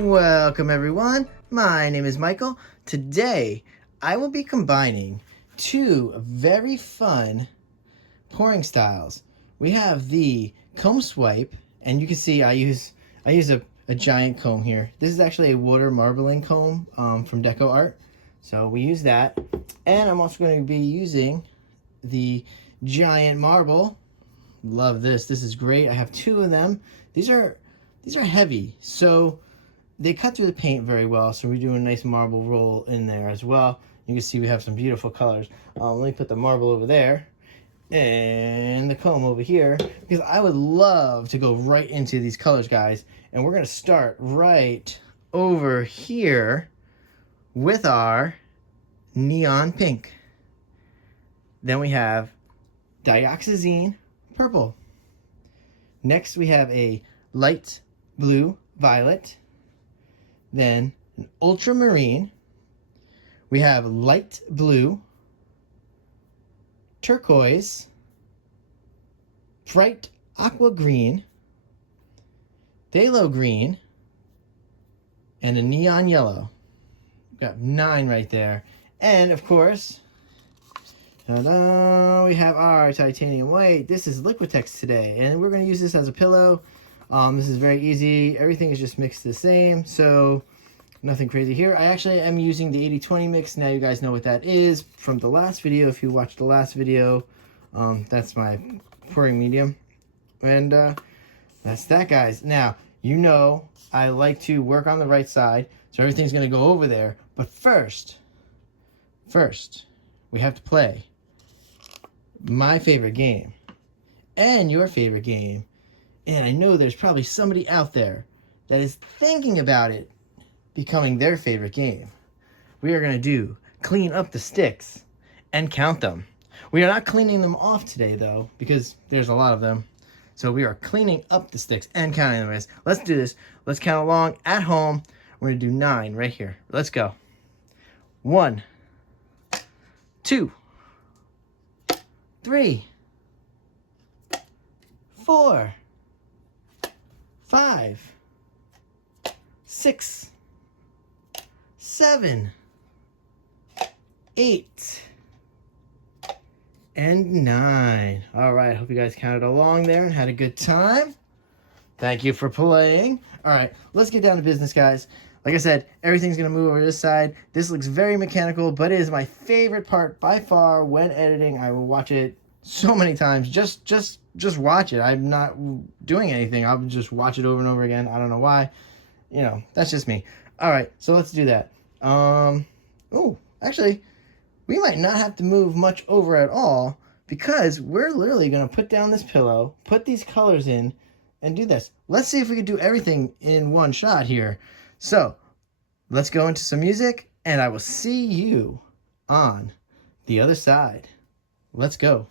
Welcome everyone, my name is Michael. Today I will be combining two very fun pouring styles. We have the comb swipe, and you can see I use a giant comb here. This is actually a water marbling comb from Deco Art. So we use that, and I'm also going to be using the giant marble. Love this. This is great. I have two of them. These are heavy, so they cut through the paint very well, so we're doing a nice marble roll in there as well. You can see we have some beautiful colors. Let me put the marble over there and the comb over here, because I would love to go right into these colors, guys. And we're going to start right over here with our neon pink. Then we have dioxazine purple. Next we have a light blue violet. Then an ultramarine. We have light blue, turquoise, bright aqua green, phthalo green, and a neon yellow. We've got 9 right there. And of course, ta-da, we have our titanium white. This is Liquitex today, and we're going to use this as a pillow. This is very easy. Everything is just mixed the same, so nothing crazy here. I actually am using the 80-20 mix. Now you guys know what that is from the last video. If you watched the last video, that's my pouring medium. And that's that, guys. Now, you know I like to work on the right side, so everything's going to go over there. But first, we have to play my favorite game and your favorite game. And I know there's probably somebody out there that is thinking about it becoming their favorite game. We are going to do clean up the sticks and count them. We are not cleaning them off today, though, because there's a lot of them. So we are cleaning up the sticks and counting them. Let's do this. Let's count along at home. We're going to do 9 right here. Let's go. 1, 2, 3, 4, 5, 6, 7, 8, and 9. All right, hope you guys counted along there and had a good time. Thank you for playing. All right, let's get down to business, guys. Like I said, everything's going to move over this side. This looks very mechanical, but it is my favorite part by far when editing. I will watch it so many times. Just watch it. I'm not doing anything. I'll just watch it over and over again. I don't know why. You know, that's just me. All right, so let's do that. Oh, actually, we might not have to move much over at all, because we're literally going to put down this pillow, put these colors in, and do this. Let's see if we can do everything in one shot here. So, let's go into some music, and I will see you on the other side. Let's go.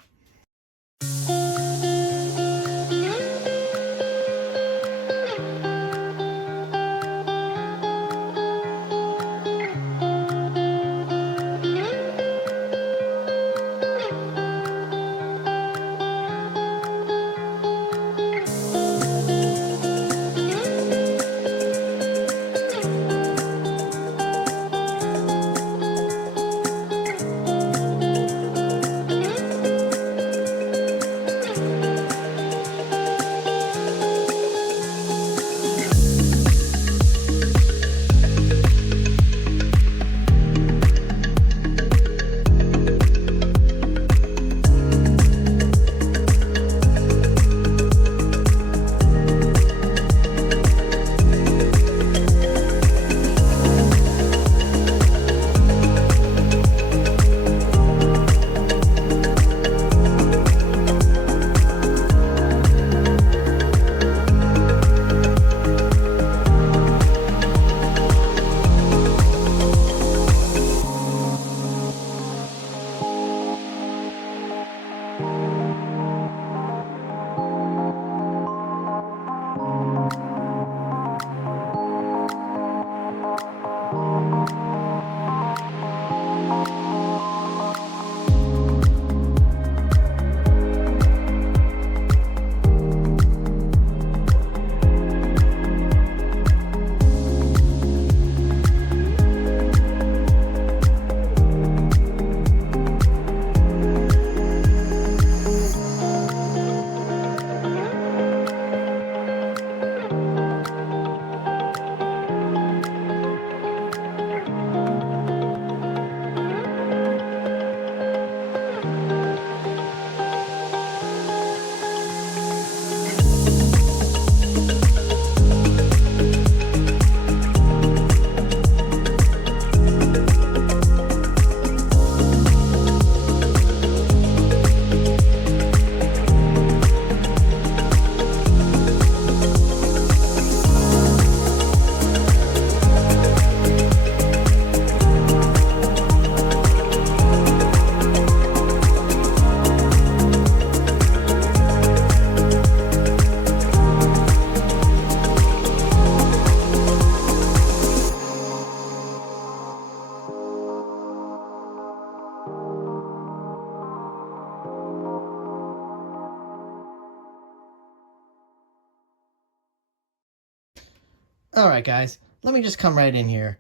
Alright guys, let me just come right in here.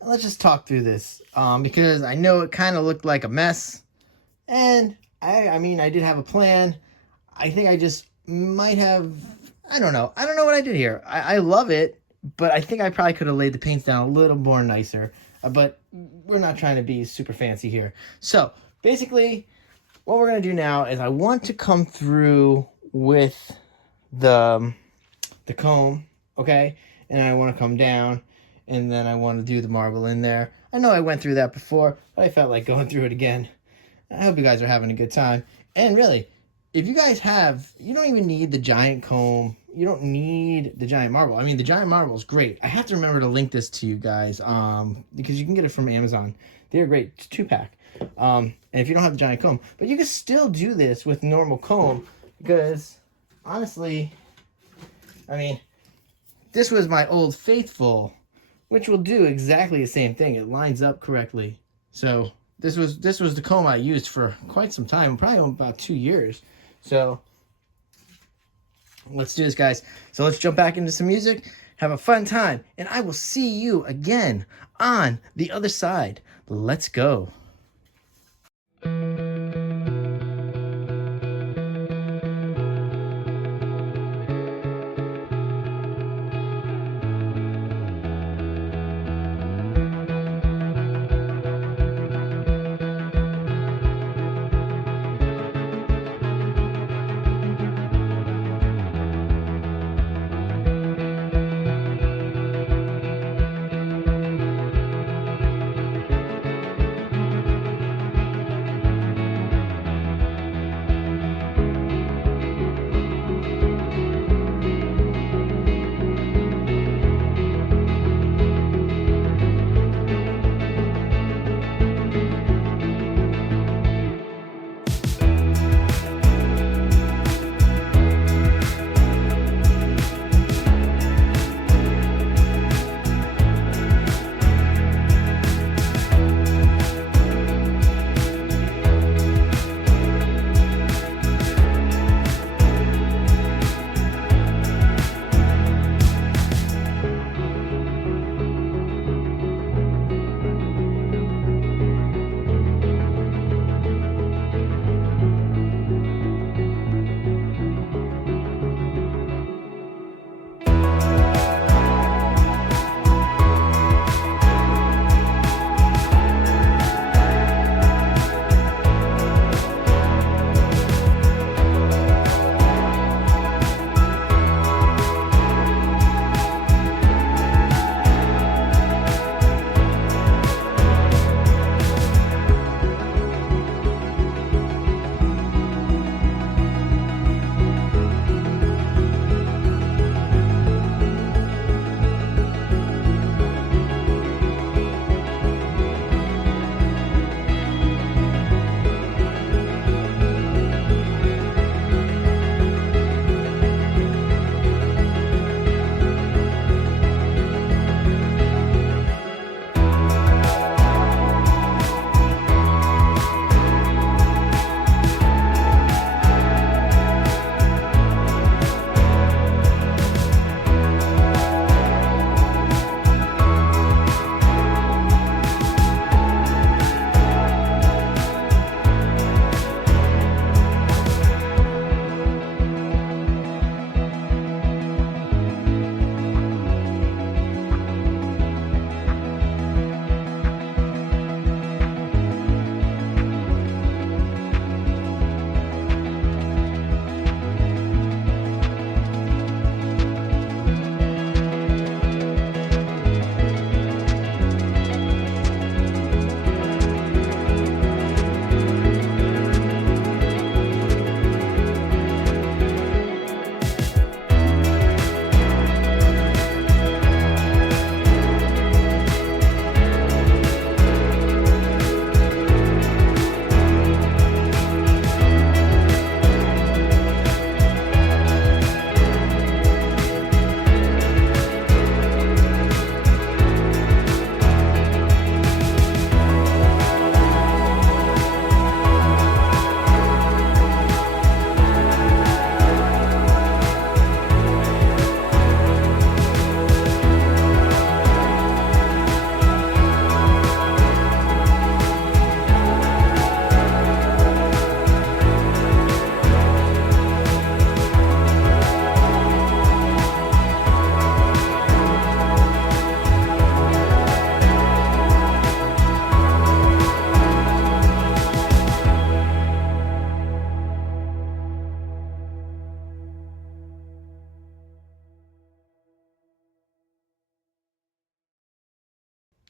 Let's just talk through this, because I know it kind of looked like a mess, and I mean, I did have a plan. I think I just might have, I don't know what I did here. I love it, but I think I probably could have laid the paints down a little more nicer, but we're not trying to be super fancy here. So basically, what we're going to do now is I want to come through with the comb, okay? And I want to come down, and then I want to do the marble in there. I know I went through that before, but I felt like going through it again. I hope you guys are having a good time. And really, if you guys have, you don't even need the giant comb. You don't need the giant marble. I mean, the giant marble is great. I have to remember to link this to you guys, because you can get it from Amazon. They're great. It's 2-pack. And if you don't have the giant comb, but you can still do this with normal comb, because honestly, I mean, this was my Old Faithful, which will do exactly the same thing. It lines up correctly. So this was the comb I used for quite some time, probably about 2 years. So let's do this, guys. So let's jump back into some music, have a fun time, and I will see you again on the other side. Let's go.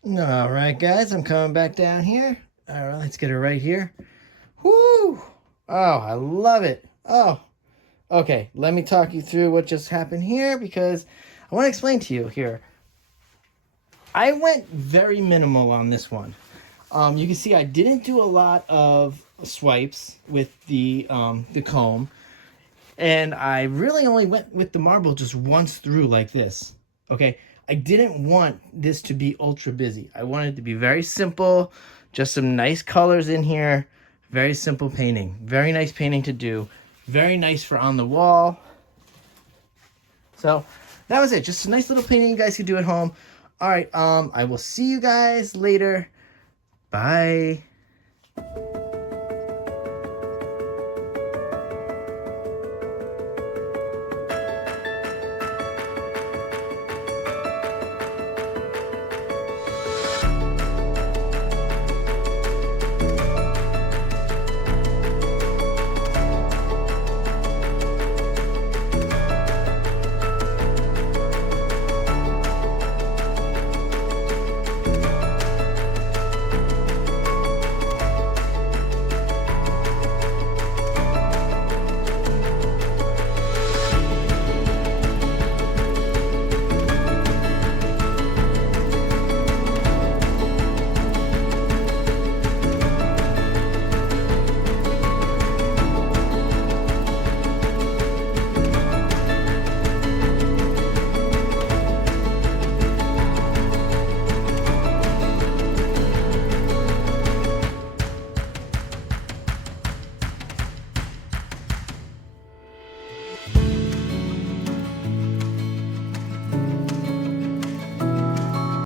All right, guys, I'm coming back down here. All right, let's get it right here. Whoo! Oh, I love it. Oh, okay. Let me talk you through what just happened here because I want to explain to you here. I went very minimal on this one. You can see I didn't do a lot of swipes with the comb, and I really only went with the marble just once through like this. Okay, I didn't want this to be ultra busy. I wanted it to be very simple, just some nice colors in here, very simple painting. Very nice painting to do, very nice for on the wall. So that was it, just a nice little painting you guys could do at home. All right, I will see you guys later. Bye.